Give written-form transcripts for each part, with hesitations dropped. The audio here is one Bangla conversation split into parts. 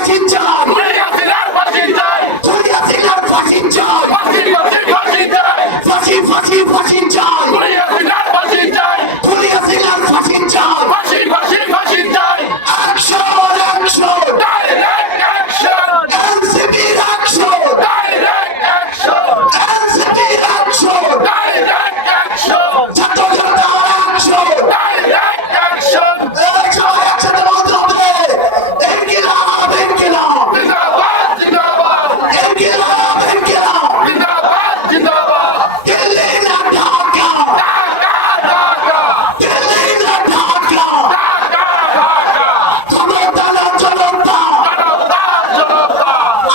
ফাঁসি চাই, ফাঁসি ফাঁসি ফাঁসি চাই, খুনি হাসিনার ফাঁসি চাই, অ্যাকশন এনসিপির অ্যাকশন, এনসিপির অ্যাকশন, ছাত্র জনতার অ্যাকশন, সবাই একসাথে বলতে হবে ইনকিলাব ইনকিলাব ইনকিলাব ইনকিলাব, দিল্লি না ঢাকা, দিল্লি না ঢাকা, জনতা না জনতা,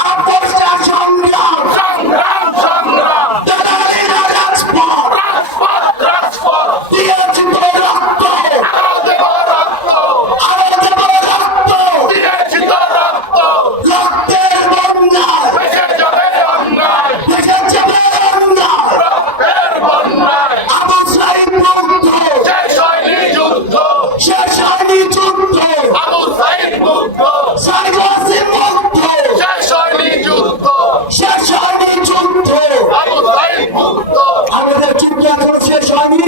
আপোষটা সংগ্রাম, দালালি না রাজপথ, দিয়েছি তো রক্ত, আরো দেব রক্ত, রক্তের বন্যায় ভেসে যাবে অন্যায়, আবু সাইদ মুগ্ধ, শেষ হয়নি যুদ্ধ, সাইদ ওয়াসিম মুগ্ধ, শেষ হয়নি যুদ্ধ, আমাদের যুদ্ধ এখনো শেষ হয়নি।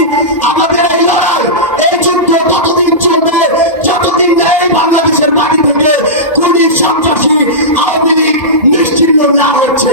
আমাদের এই লড়াই, এই যুদ্ধ ততদিন চলবে যতদিন না এই বাংলাদেশের মাটি থেকে খুনি সন্ত্রাসী আওয়ামী লীগ নিশ্চিহ্ন না হচ্ছে।